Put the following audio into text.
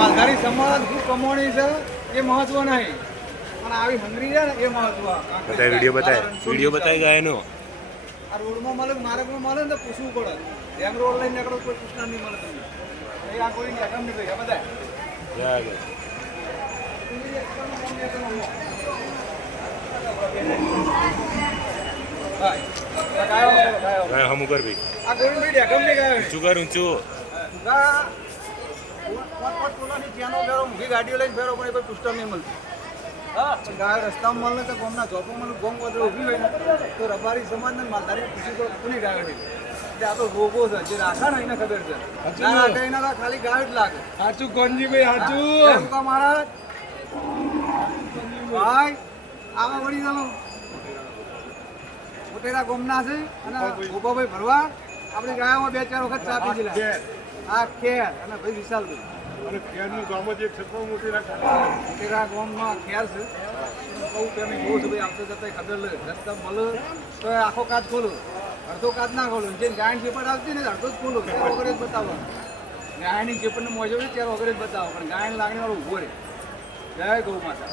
માલધારી સમાજ શું કમાણી છે એ મહત્વ નહીં, પણ આવી હંગરી છે ને એ મહત્વ. વિડીયો બતાવી જાય એનો. આ રોડમાં મળે માર્ગમાં મળે ને તો પૂછવું પડે. એમ રોડ લઈને નીકળો કોઈ પૂછના નહીં મળે તમને. એ આ કોઈ એકમ નહીં ભાઈ બધા. હમું કર ભાઈ. આ ગોવિંદભાઈ એકમ નહીં ગાયો. ઊંચું કર ઊંચું. ગાડીઓ લઈને ફેરો પણ એ કોઈ પુસ્તક નહીં મળતું. ગાય રસ્તામાં મળે તો ગોમના ચોપો મળે ગોમ વધુ ઊભી હોય ને તો રબારી સમાજને માલધારી ખુશી તો કોની ગાય હોય એટલે આ તો રોગો છે જે રાખા ને એને ખબર છે. ના રાખે એના તો ખાલી ગાય જ લાગે. સાચું કોનજીભાઈ સાચું. મહારાજ ભાઈ આવા વળી ચાલો મોટેરા ગોમના છે અને ગોપાભાઈ ભરવા આપણી ગાયામાં 2-4 વખત ચા પી ગયેલા. આ ખેર અને ભાઈ વિશાલભાઈ અને ખેરનું ગામ જ એક છતાં મોટેરા ગામમાં ખેર છે. બહુ પેલી બહુ છે ભાઈ આવતો જતા ખબર લે રસ્તા મળે તો આખો કાચ ખોલો, અડધો કાચ ના ખોલો. જે ગાયની ચેપટ આવતી ને અડધો જ ખોલો, ત્યાં વગર જ બતાવો. ગાયની ચેપટને મોજો હોય ત્યારે વગર જ બતાવો, પણ ગાયની લાગણી વાળો ઉભો રહે. જય ગૌ માતા.